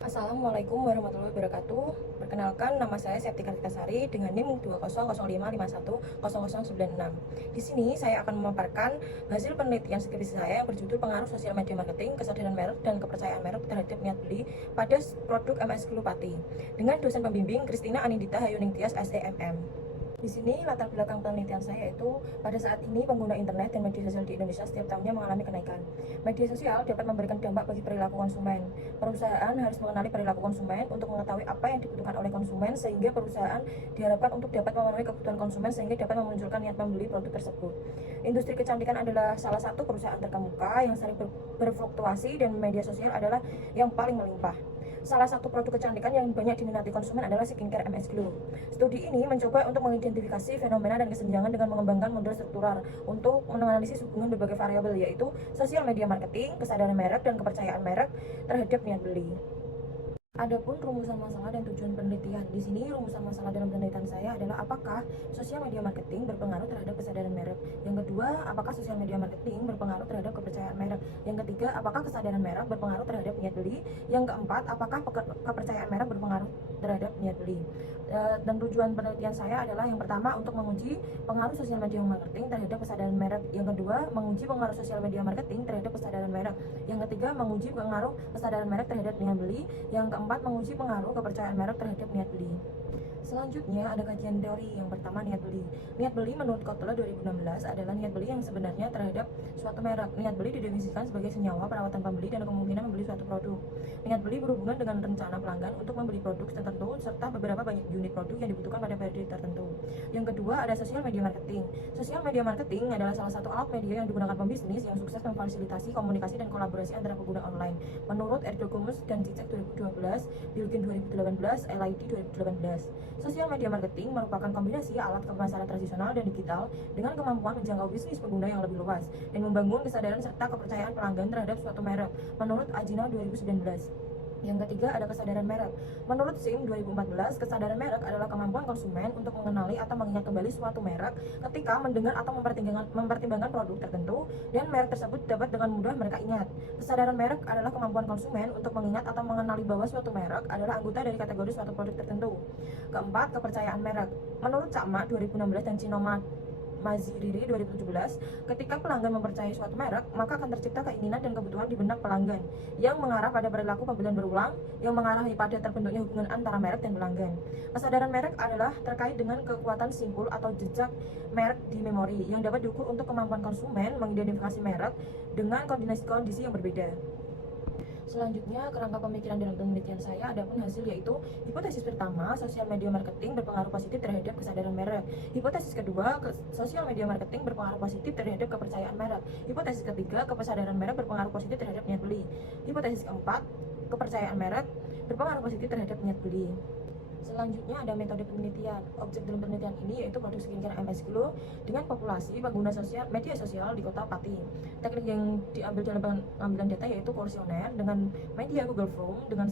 Assalamualaikum warahmatullahi wabarakatuh. Perkenalkan, nama saya Septi Kartikasari dengan NIM 20055100996. Di sini saya akan memaparkan hasil penelitian skripsi saya yang berjudul Pengaruh Sosial Media Marketing, Kesadaran Merek, dan Kepercayaan Merek terhadap Niat Beli pada produk MS Glue Pati dengan dosen pembimbing Kristina Anindita Hayuning Tias SDMM. Di sini latar belakang penelitian saya itu pada saat ini pengguna internet dan media sosial di Indonesia setiap tahunnya mengalami kenaikan. Media sosial dapat memberikan dampak bagi perilaku konsumen. Perusahaan harus mengenali perilaku konsumen untuk mengetahui apa yang dibutuhkan oleh konsumen sehingga perusahaan diharapkan untuk dapat memenuhi kebutuhan konsumen sehingga dapat memunculkan niat membeli produk tersebut. Industri kecantikan adalah salah satu perusahaan terkemuka yang sering berfluktuasi dan media sosial adalah yang paling melimpah. Salah satu produk kecantikan yang banyak diminati konsumen adalah skincare MS Glow. Studi ini mencoba untuk mengidentifikasi fenomena dan kesenjangan dengan mengembangkan model struktural untuk menganalisis hubungan berbagai variabel, yaitu sosial media marketing, kesadaran merek, dan kepercayaan merek terhadap niat beli. Adapun rumusan masalah dan tujuan penelitian. Di sini rumusan masalah dalam penelitian saya adalah apakah sosial media marketing berpengaruh terhadap kesadaran merek. Yang kedua, apakah sosial media marketing berpengaruh terhadap kepercayaan merek. Yang ketiga, apakah kesadaran merek berpengaruh terhadap niat beli. Yang keempat, apakah kepercayaan merek berpengaruh terhadap niat beli. Dan tujuan penelitian saya adalah yang pertama untuk menguji pengaruh sosial media marketing terhadap kesadaran merek. Yang kedua, menguji pengaruh sosial media marketing terhadap kesadaran merek. Yang ketiga, menguji pengaruh kesadaran merek terhadap niat beli. Yang keempat, menguji pengaruh kepercayaan merek terhadap niat beli. Selanjutnya ada kajian teori. Yang pertama, niat beli. Niat beli menurut Kotler 2016 adalah niat beli yang sebenarnya terhadap suatu merek. Niat beli didefinisikan sebagai senyawa perawatan pembeli dan kemungkinan membeli suatu produk. Niat beli berhubungan dengan rencana pelanggan untuk membeli produk tertentu serta beberapa banyak unit produk yang dibutuhkan pada periode tertentu. Yang kedua ada sosial media marketing. Sosial media marketing adalah salah satu alat media yang digunakan pembisnis yang sukses memfasilitasi komunikasi dan kolaborasi antara pengguna online. Menurut Erdogomus dan Cicek 2012, Bilgin 2018, LID 2018. Sosial media marketing merupakan kombinasi alat pemasaran tradisional dan digital dengan kemampuan menjangkau bisnis pengguna yang lebih luas dan membangun kesadaran serta kepercayaan pelanggan terhadap suatu merek, menurut Ajina 2019. Yang ketiga ada kesadaran merek. Menurut SIM 2014, kesadaran merek adalah kemampuan konsumen untuk mengenali atau mengingat kembali suatu merek ketika mendengar atau mempertimbangkan produk tertentu dan merek tersebut dapat dengan mudah mereka ingat. Kesadaran merek adalah kemampuan konsumen untuk mengingat atau mengenali bahwa suatu merek adalah anggota dari kategori suatu produk tertentu. Keempat, kepercayaan merek. Menurut Cakma 2016 dan Cinoma Maziriri 2017, ketika pelanggan mempercayai suatu merek, maka akan tercipta keinginan dan kebutuhan di benak pelanggan yang mengarah pada perilaku pembelian berulang yang mengarahi pada terbentuknya hubungan antara merek dan pelanggan. Kesadaran merek adalah terkait dengan kekuatan simpul atau jejak merek di memori yang dapat diukur untuk kemampuan konsumen mengidentifikasi merek dengan kondisi yang berbeda. Selanjutnya, kerangka pemikiran dalam penelitian saya ada pun hasil, yaitu hipotesis pertama, sosial media marketing berpengaruh positif terhadap kesadaran merek. Hipotesis kedua, sosial media marketing berpengaruh positif terhadap kepercayaan merek. Hipotesis ketiga, kesadaran merek berpengaruh positif terhadap niat beli. Hipotesis keempat, kepercayaan merek berpengaruh positif terhadap niat beli. Selanjutnya ada metode penelitian. Objek dalam penelitian ini yaitu produk skincare MS Glow dengan populasi pengguna media sosial di kota Pati. Teknik yang diambil dalam pengambilan data yaitu kuesioner dengan media Google Form dengan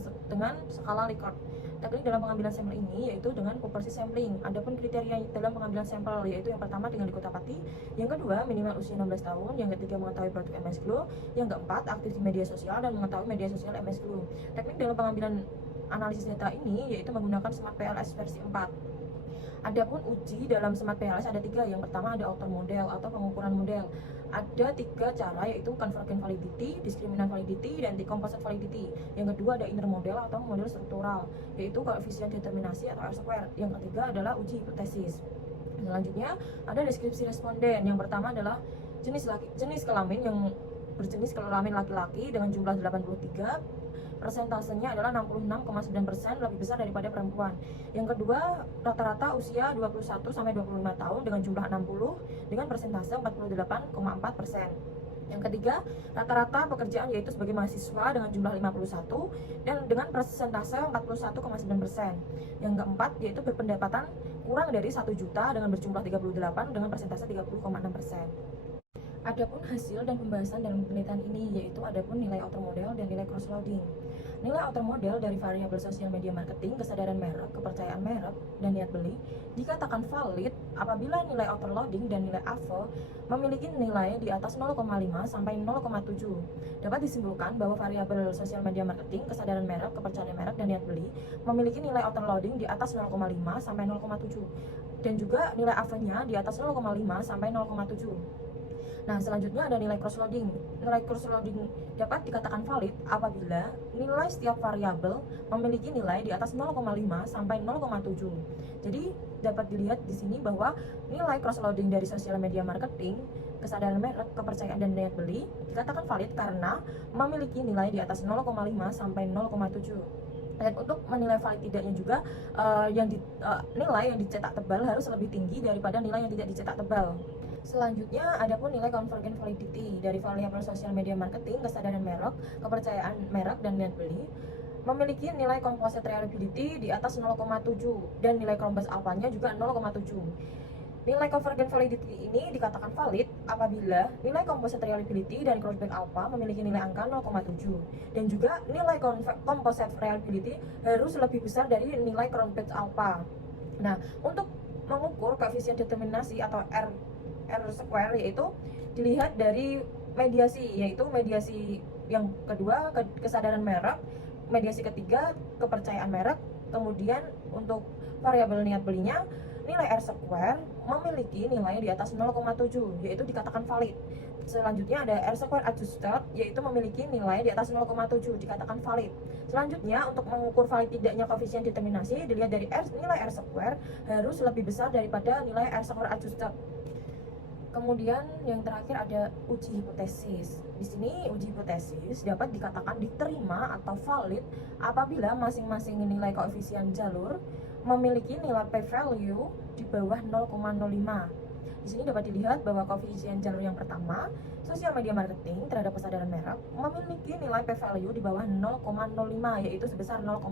skala Likert. Teknik dalam pengambilan sampel ini yaitu dengan proporsi sampling. Adapun kriteria dalam pengambilan sampel yaitu yang pertama tinggal di kota Pati, yang kedua minimal usia 16 tahun, yang ketiga mengetahui produk MS Glow, yang keempat aktif di media sosial dan mengetahui media sosial MS Glow. Teknik dalam pengambilan analisis data ini yaitu menggunakan Smart PLS versi 4. Adapun uji dalam Smart PLS ada 3. Yang pertama ada outer model atau pengukuran model. Ada 3 cara yaitu convergent validity, discriminant validity, dan decomposite validity. Yang kedua ada inner model atau model struktural yaitu koefisien determinasi atau R-square. Yang ketiga adalah uji hipotesis. Selanjutnya ada deskripsi responden. Yang pertama adalah jenis kelamin yang berjenis kelamin laki-laki dengan jumlah 83, persentasenya adalah 66,9%, lebih besar daripada perempuan. Yang kedua, rata-rata usia 21 sampai 25 tahun dengan jumlah 60 dengan persentase 48,4%. Yang ketiga, rata-rata pekerjaan yaitu sebagai mahasiswa dengan jumlah 51 dan dengan persentase 41,9%. Yang keempat, yaitu berpendapatan kurang dari 1 juta dengan berjumlah 38 dengan persentase 30,6%. Adapun hasil dan pembahasan dalam penelitian ini yaitu adapun nilai outer model dan nilai cross loading. Nilai outer model dari variabel sosial media marketing, kesadaran merek, kepercayaan merek, dan niat beli dikatakan valid apabila nilai outer loading dan nilai AVE memiliki nilai di atas 0,5 sampai 0,7. Dapat disimpulkan bahwa variabel sosial media marketing, kesadaran merek, kepercayaan merek, dan niat beli memiliki nilai outer loading di atas 0,5 sampai 0,7 dan juga nilai AVE-nya di atas 0,5 sampai 0,7. Nah, selanjutnya ada nilai cross loading. Nilai cross loading dapat dikatakan valid apabila nilai setiap variabel memiliki nilai di atas 0,5 sampai 0,7. Jadi, dapat dilihat di sini bahwa nilai cross loading dari sosial media marketing, kesadaran merek, kepercayaan, dan niat beli dikatakan valid karena memiliki nilai di atas 0,5 sampai 0,7. Dan untuk menilai valid tidaknya juga nilai yang dicetak tebal harus lebih tinggi daripada nilai yang tidak dicetak tebal. Selanjutnya, adapun nilai convergent validity dari variabel sosial media marketing, kesadaran merek, kepercayaan merek, dan niat beli memiliki nilai composite reliability di atas 0,7 dan nilai Cronbach's alpha-nya juga 0,7. Nilai convergent validity ini dikatakan valid apabila nilai composite reliability dan Cronbach's alpha memiliki nilai angka 0,7 dan juga nilai composite reliability harus lebih besar dari nilai Cronbach's alpha. Nah, untuk mengukur koefisien determinasi atau R square yaitu dilihat dari mediasi, yaitu mediasi yang kedua kesadaran merek, mediasi ketiga kepercayaan merek, kemudian untuk variabel niat belinya nilai R square memiliki nilai di atas 0,7 yaitu dikatakan valid. Selanjutnya ada R square adjusted yaitu memiliki nilai di atas 0,7 dikatakan valid. Selanjutnya untuk mengukur valid tidaknya koefisien determinasi dilihat dari nilai R square harus lebih besar daripada nilai R square adjusted. Kemudian yang terakhir ada uji hipotesis. Di sini uji hipotesis dapat dikatakan diterima atau valid apabila masing-masing nilai koefisien jalur memiliki nilai p-value di bawah 0,05. Di sini dapat dilihat bahwa koefisien jalur yang pertama, sosial media marketing terhadap kesadaran merek, memiliki nilai p-value di bawah 0,05 yaitu sebesar 0,000.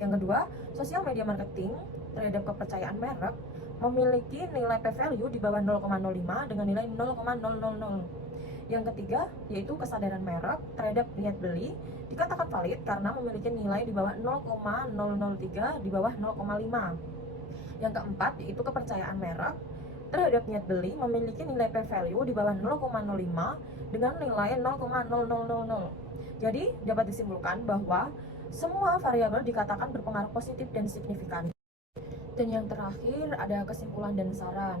Yang kedua, sosial media marketing terhadap kepercayaan merek memiliki nilai p-value di bawah 0,05 dengan nilai 0,000. Yang ketiga, yaitu kesadaran merek terhadap niat beli dikatakan valid karena memiliki nilai di bawah 0,003 di bawah 0,5. Yang keempat, yaitu kepercayaan merek terhadap niat beli memiliki nilai p-value di bawah 0,05 dengan nilai 0,0000. Jadi, dapat disimpulkan bahwa semua variabel dikatakan berpengaruh positif dan signifikan. Dan yang terakhir ada kesimpulan dan saran.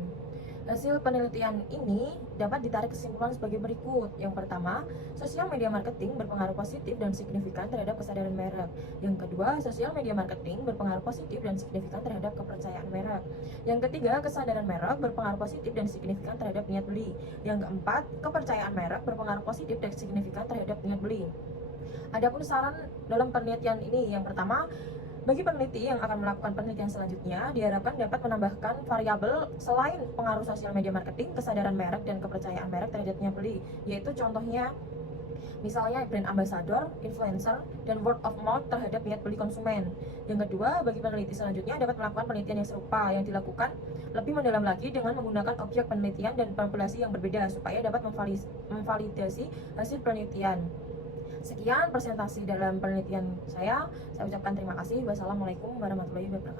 Hasil penelitian ini dapat ditarik kesimpulan sebagai berikut. Yang pertama, sosial media marketing berpengaruh positif dan signifikan terhadap kesadaran merek. Yang kedua, sosial media marketing berpengaruh positif dan signifikan terhadap kepercayaan merek. Yang ketiga, kesadaran merek berpengaruh positif dan signifikan terhadap niat beli. Yang keempat, kepercayaan merek berpengaruh positif dan signifikan terhadap niat beli. Adapun saran dalam penelitian ini, yang pertama, bagi peneliti yang akan melakukan penelitian selanjutnya, diharapkan dapat menambahkan variabel selain pengaruh sosial media marketing, kesadaran merek, dan kepercayaan merek terhadap niat beli, yaitu contohnya misalnya brand ambassador, influencer, dan word of mouth terhadap niat beli konsumen. Yang kedua, bagi peneliti selanjutnya dapat melakukan penelitian yang serupa yang dilakukan lebih mendalam lagi dengan menggunakan objek penelitian dan populasi yang berbeda supaya dapat memvalidasi hasil penelitian. Sekian presentasi dalam penelitian saya ucapkan terima kasih. Wassalamualaikum warahmatullahi wabarakatuh.